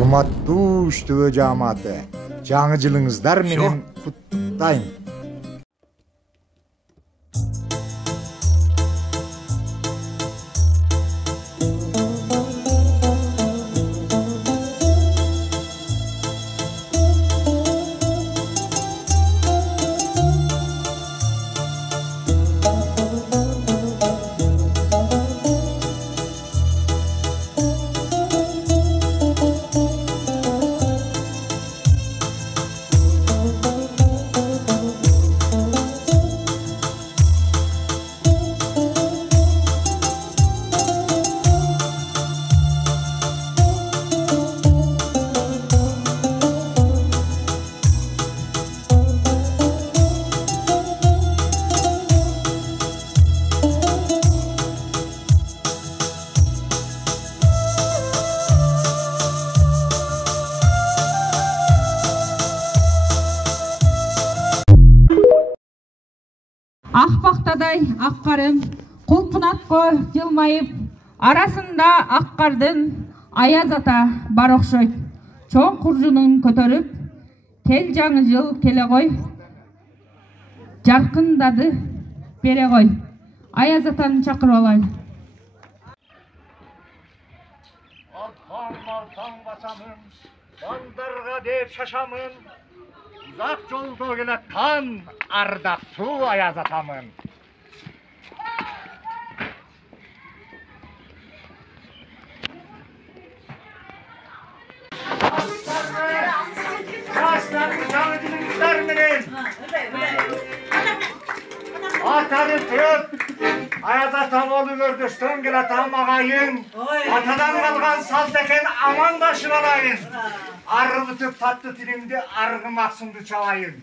Урматтуу Үчтөбө жааматы, жаңы жылыңыздар менен куттуктайм. Ақпақтадай аққарым, құлпынатқа жылмайып, арасында аққардың аяз ата бар оқшойд. Чоң құржынын көтеріп, кел жаңы жыл келе ғой, жарқындады бере ғой. Аяз атаны шақырып алайын. Алпаң басамын, балдарға деп шашамын, ұзақ жолда келатқан ардақтуу аяз атамын. Жастарды жаңы жылыңыздар менен атаны тұрып, аяз ата болуп өрдөштөн келатам ағайын, атадан қалған салт екен амандашып алайын. Арғы бүтіп татты тилимде арғы мақсымды чалайын.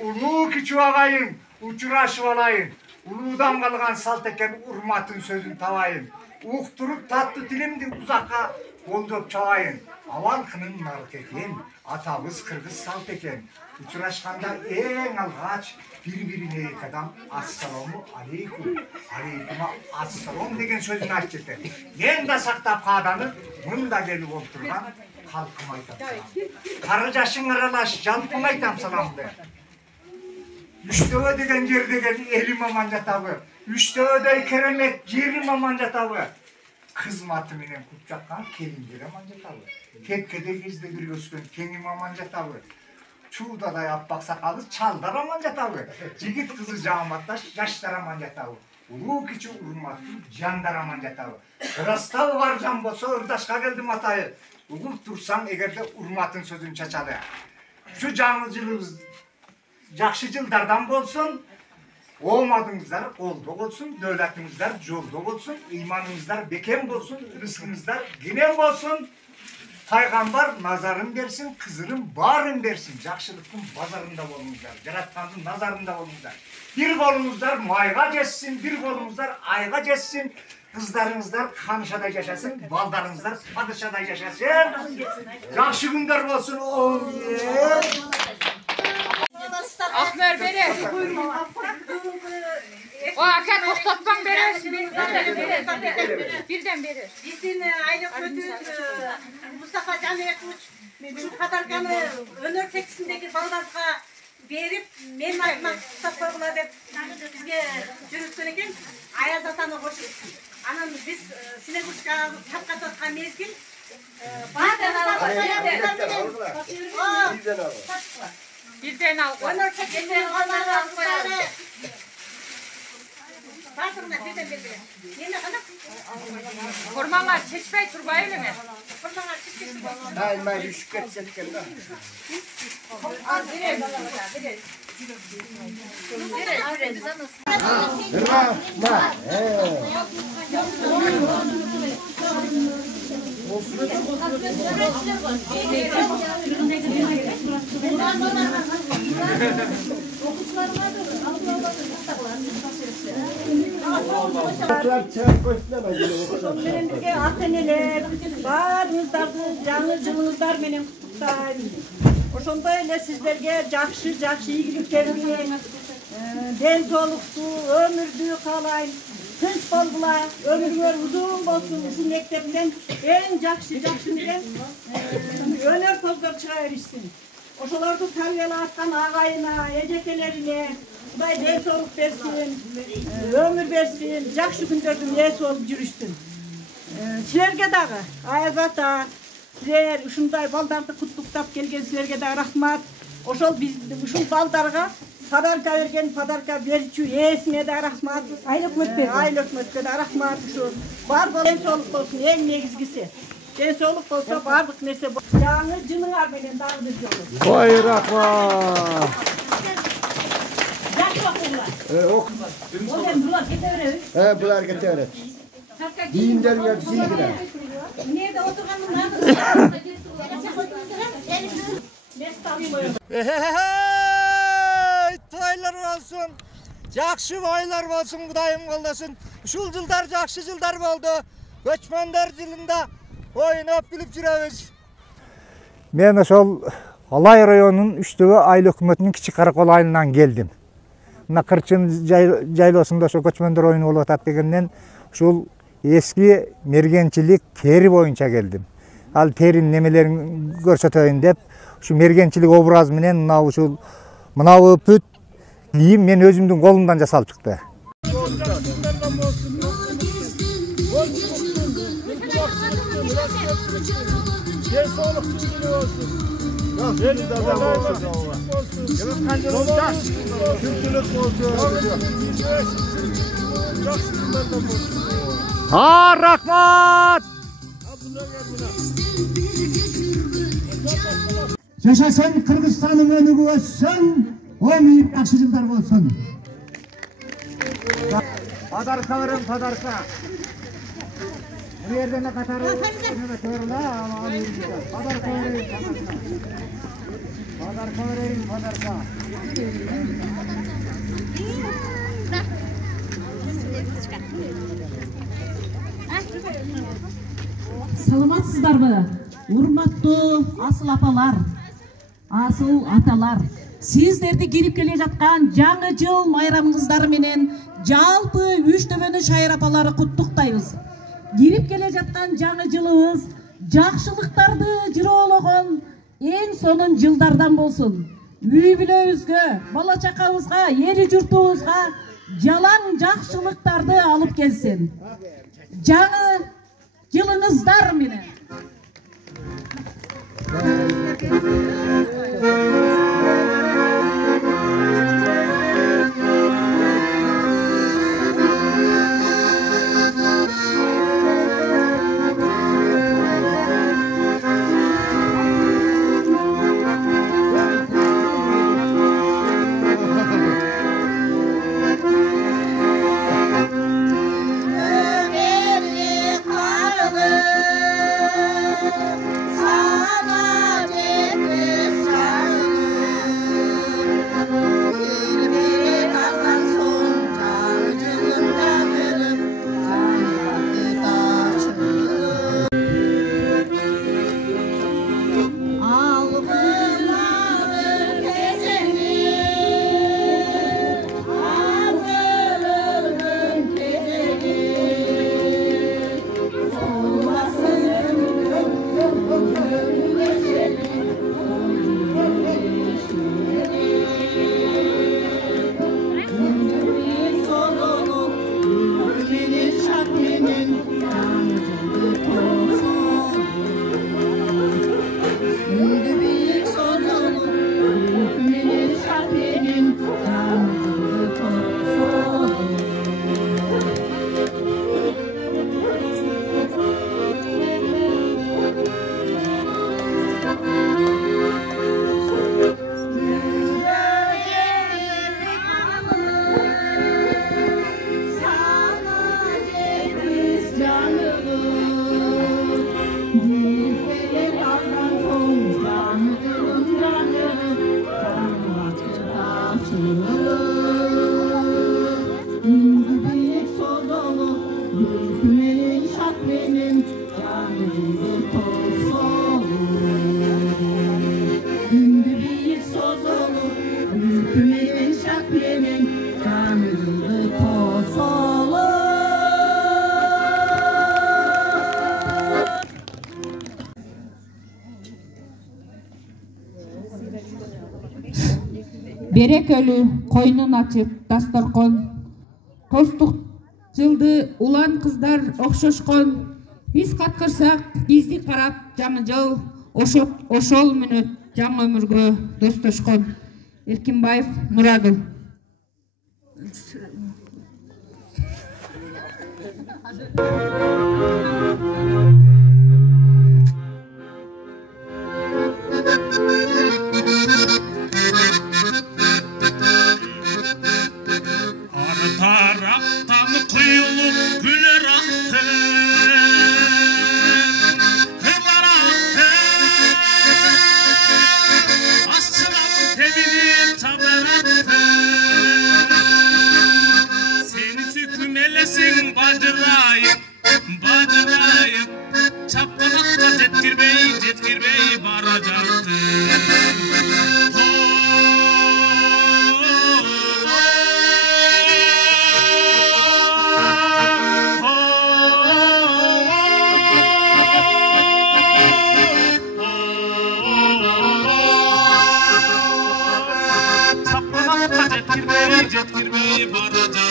Улуу кичүү ағайын, учурашып алайын. Улуудан қалған салт екен урматын сөзін табайын. Уқтырып татты тилимди узакка колдоп чалайын. Авал кынын нарық екен, атабыз кыргыз салт екен. Учурашканда эң алгач бири-бирине эки адам ассаламу алейкум, алейкума ассалам деген сөзүн айтып жетет. Мен да сактап кааданып, мында келип олтурган халкыма айтам салам. Кары жашың аралаш, жалпыңа айтам саламды. Үчтөбө деген жердеген элим аман жатабы. Үчтөбөдөй керемет жерим аман жатабы. Кызматы менен куп жаткан келиндер аман жатабы. Тепкеде кезде бир өскөн кеңим аман жатабы. Чуудадай аппак сакалы чалдар аман жатабы. Жигит кызы жааматташ жаштар аман жатабы. Улуу кичүү урматтуу жандар аман жатабы. Ырастабы бар жан болсо ырдашка келдим атайы. Угуп турсаң эгерде урматын сөзүн чачалы. Ушу жаңы жылыбыз жакшы жылдардан болсун. Оомадыңыздар колдо болсун, дөөлөтүңүздөр жолдо болсун, ыйманыңыздар бекем болсун, рызкыңыздар кенен болсун. Пайгамбар назарын берсин, кызырын барын берсин. Жакшылыктын базарында болуңуздар, жараткандын назарында болуңуздар. Бир колуңуздар майга жетсин, бир колуңуздар айга жетсин. Кыздарыңыздар ханшадай жашасын, балдарыңыздар падышадай жашасын. Жакшы күндөр болсун. Ахмер бере. O akat toxtatman berersin. Birden verir. Bizdin aylık ödüz Mustafa Canbekov şu kadarkanı önör seksindeki ballarga berip men aytmak Mustafa dep bizge жүрүткөн экен. Аяз атаны кошуп. Анан биз Синегурчка тапка тоткан мезгил birden al. önör seksindeki ballarga Batırına birden berdi. Yeni kanak. Kurmana çeşmey turbay öyle mi? Kurmana çeşmey. Hayır, düşük etken de. Az verir. Verir. Benim birge ata-eneler, barыңыздарды жаңы жылыңыздар менен куттайм. Ошондой эле сиздерге жакшы ийгиликтерди, den soğuktu, ömürdü kalayın. Tınç bolgula, ömürler uzun bolsun. Şu mektepten en jakşı bilen öner tozlar çıkarışsın. Oşalardı tarbiyeli atkan ağayına, ejekelerine, Kuday den soğuk versin, ömür versin, jakşı gündördüm yes olup жүрüşsün. Silerge dağı, Ayaz ata, siler uşunday baldardı kutluktap kelgen silerge dağı rahmat. Oşol biz uşul baldarga padarka vergen padarka verçü esine de rahmat. Aile hükmetke de rahmat şu. Var bolen soluk olsun en negizgisi. Den soluk olsa barlık nese. Yağını cınığa belen dağıdır yolu. Vay rahmat. Yak okullar. Okuma. Oğlum bular getir. Bular getirir. Diyinler yer zihre. Nerede oturganın Toylar olsun. Jakşı boylar olsun, Kudayım koldasun. Uşul yıllar jakşı yıllar boldu. Göçmenler yılında oynap gülüp жүрөбүz. Men ошол Alay rayonunun Üçtüve Aile Hükümeti'nin Kiçik Karakol ayından geldim. Mına Kırçın jaylosunda şu göçmenler oyunu olup atat degenden uşul eski mergençilik teri boyunca geldim. Al terinin nemelerini görsetöйүн dep şu mergençilik obraz menen mına püt kiyim men özümdün kolumdan jasalып çıktı. Ha rahmat. Yaşasın Kırgızistan'ın önü olsun, olmayıp yakşı yıllar olsun. Padarka verin padarka. Bu yerde ne katarı? Padarka verin padarka. Padarka verin padarka. Саламатсыздарбы? Урматтуу асыл апалар, асыл аталар. Сиздерди кирип келе жаткан жаңы жыл майрамыңыздар менен жалпы Үчтөбөнүн шайыр апалары куттуктайбыз. Кирип келе жаткан жаңы жылыбыз жакшылыктарды жыроологон эң сонун жылдардан болсун. Үй бүлөбүзгө, бала чакабызга, эли журтубузга жалаң жакшылыктарды алып келсин. Жаңы жылыңыздар менен. Sana cennet берекелүү койнун ачып дасторкон, достук жылды улан кыздар окшошкон, биз каткырсак бизди карап жаңы жыл, ошол мүнөт жаңы өмүргө достошкон. Эркинбаев Нурагүл. Taraftan kuyulup güler aktı, hırlar aktı, aşçılan tebini tabar attı. Seni tükümelesin bacırayıp, bacırayıp, çapkınlıkla cetkirbeyi baracaktı. Cetkirbeyi baracaktı.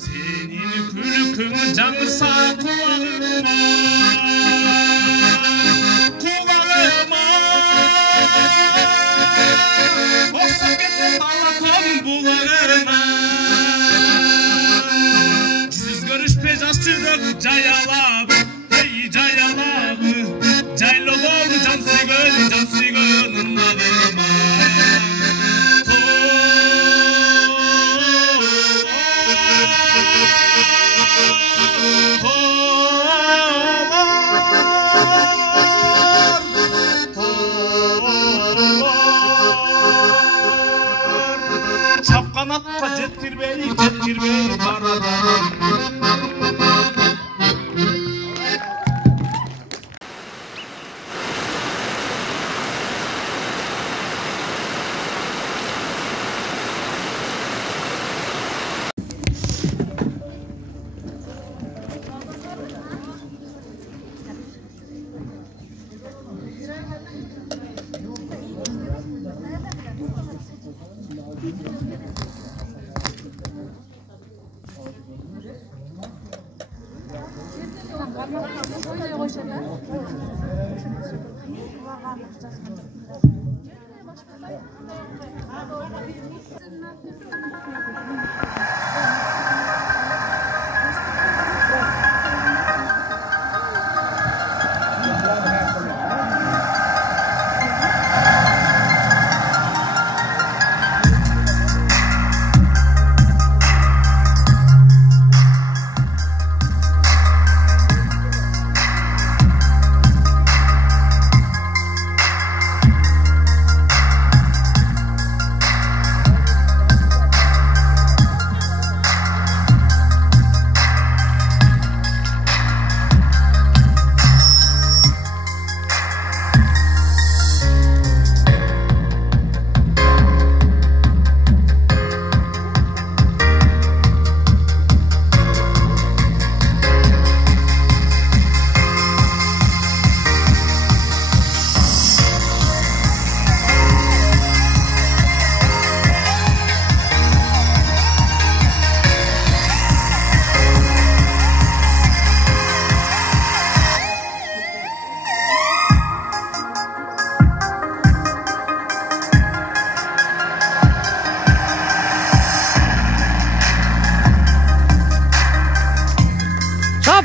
Senin külkün canırsa kulağıma, kulağıma, oksa gittim Allah'ın bulağına. Yüz görüşpe yaşçılık cayalabı, hey cayalabı, cayloğum can sigönün adıma. Çapkanatla cetkirbeyi baracaktı.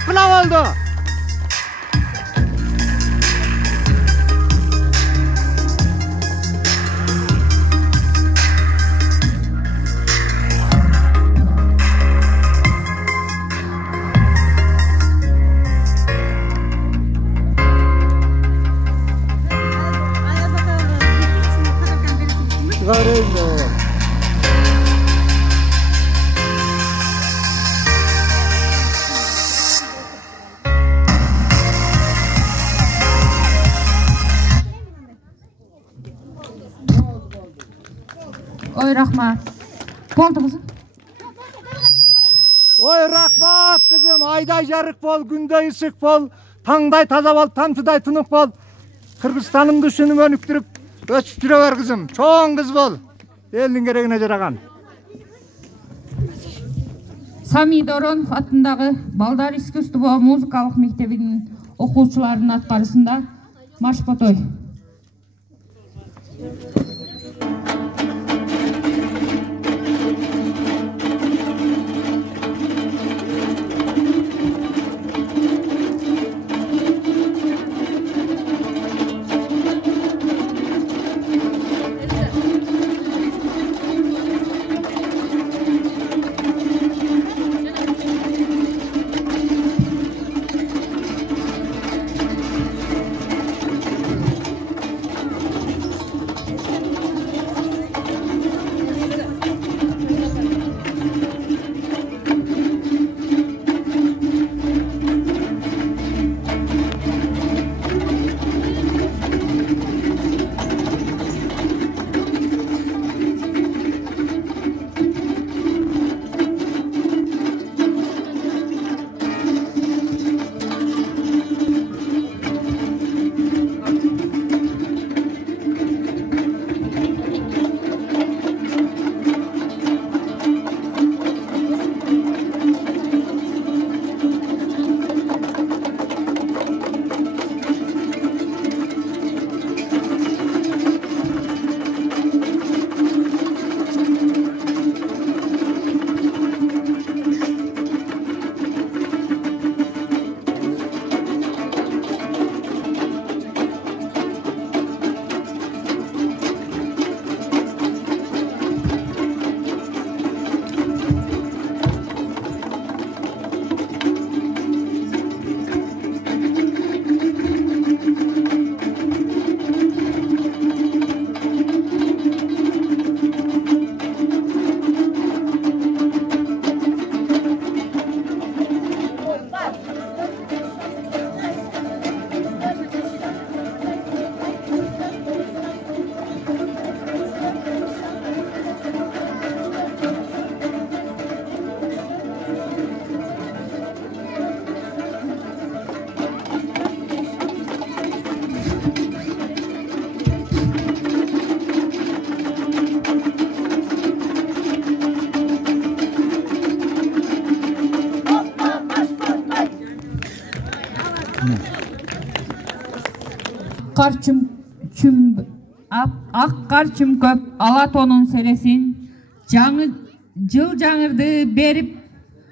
Pilav oldu. Çıkarayım da. Oy rahmat. Oldu kızım. Oy rahmat kızım. Ayda yarık bol, günde ısık bol. Tаңдай таза бол, тамчыдай тынық бол. Кыргызстаныңды шынын өнүктүрүп, өсүп жүрө бер кызым. Чоң кыз бол. Элдин керегине жараган. Сами Доронов атындагы Балдар искусство музыкалык мектебинин окуучуларынын аткарышында Машпотой. Ак кар чүмкөп Алатонун селесин, жыл жаңырды берип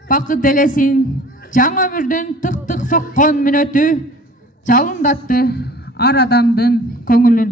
бакыт элесин, жаңы өмүрдүн тык-тык соккон мүнөтү жалындатты ар адамдын көңүлүн.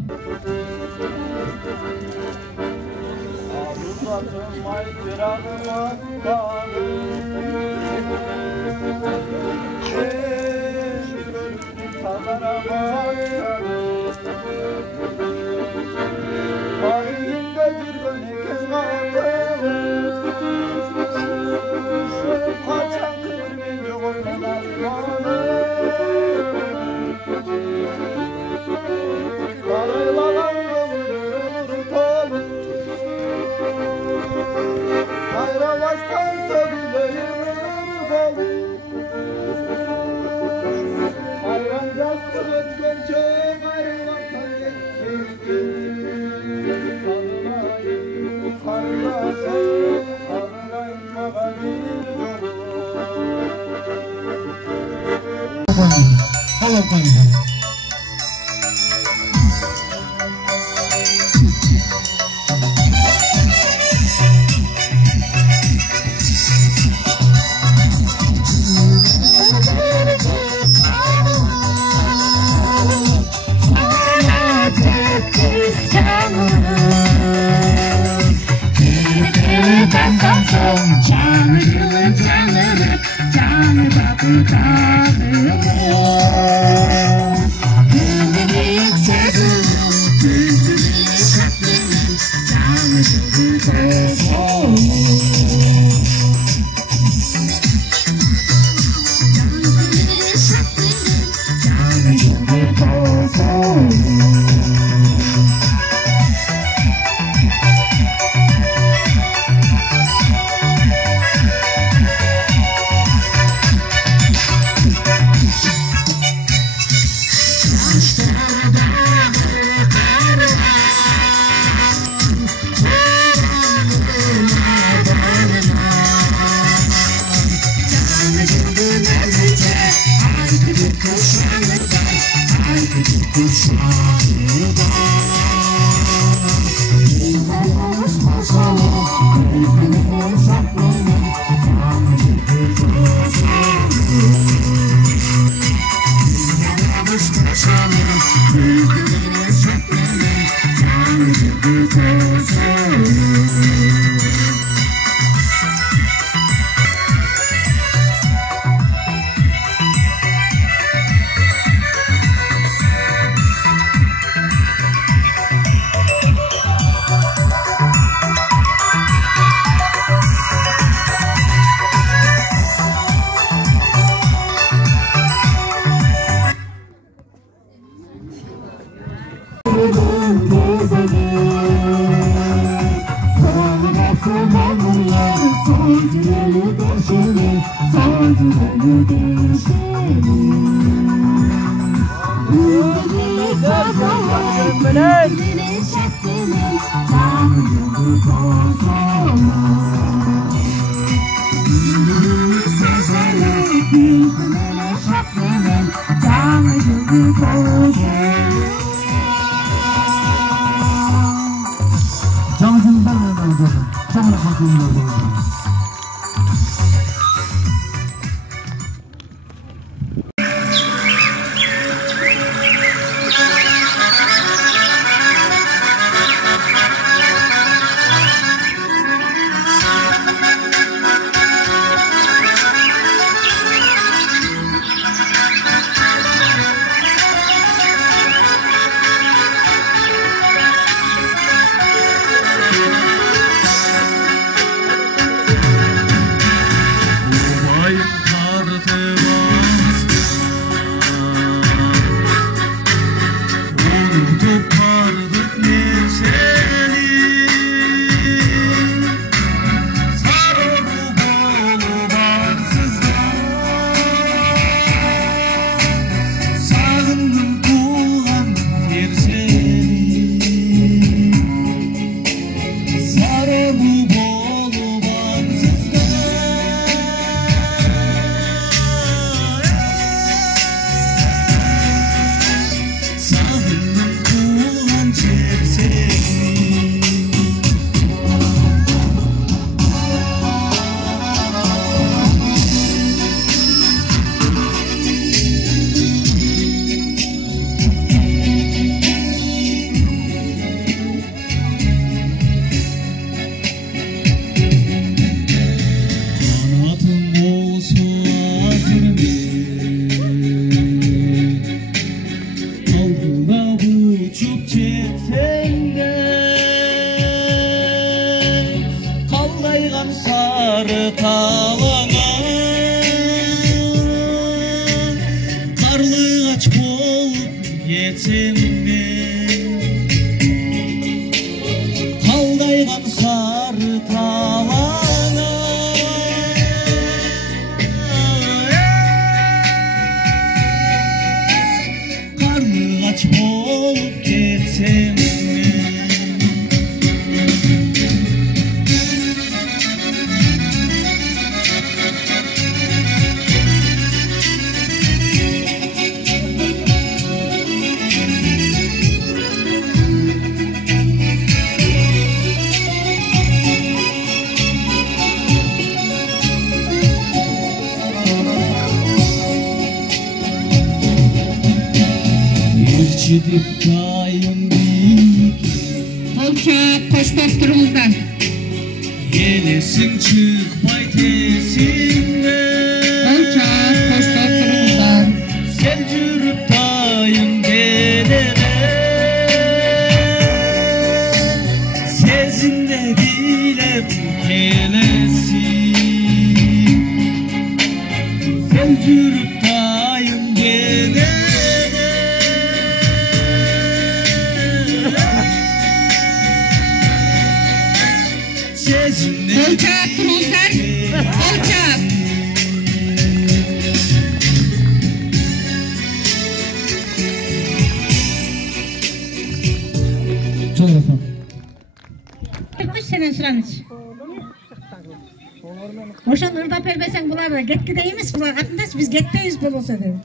Ошон ырдап бербесең булар кеткиде эмес, булар катындаш биз кетпейбиз болсо деп.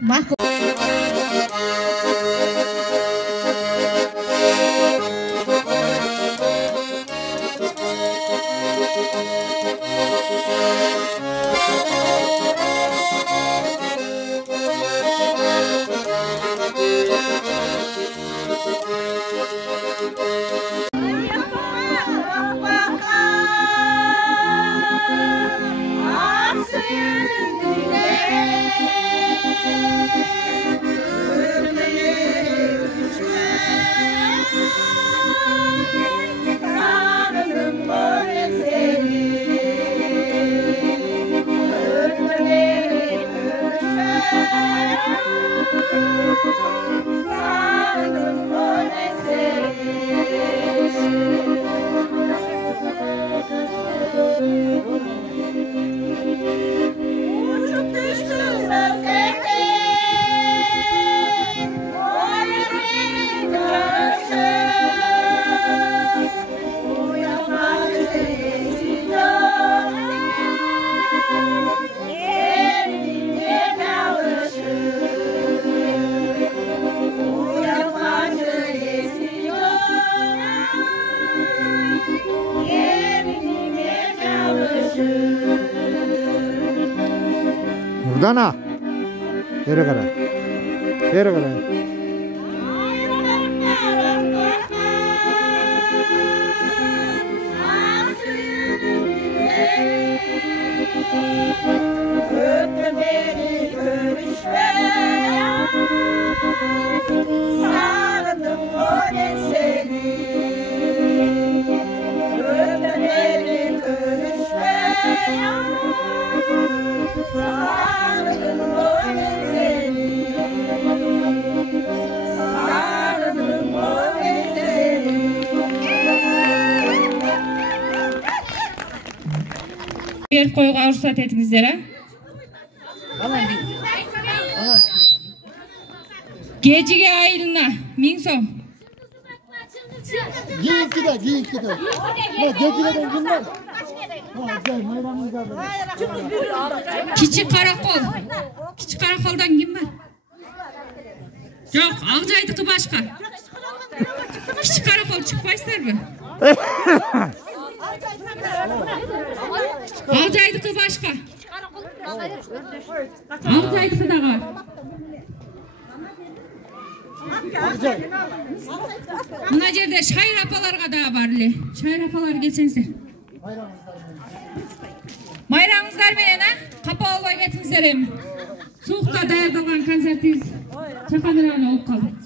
Макул. Nurdana. Yere kadar. Yere kadar. El koyuğa ruhsat etіңіздер, Gecige ayılına 1000 so'm. Giyik gide. Ne gecigeden kimler? Kichik Karakol. Kichik Karakoldan kim var? Yok, Ağcaydiki başka. Kichik Karakol çıkmaysızlar mı? Ağcaydiki başka. Ağcaydiki da var. Buna yerde şair apalarga da barlı. Şair apalar geçsenize. Bayramınızlar menen ha? Kapa olay getingsizler hem. Soğukta dayardalgan konsertiz. Çakanırağına olup kaldı.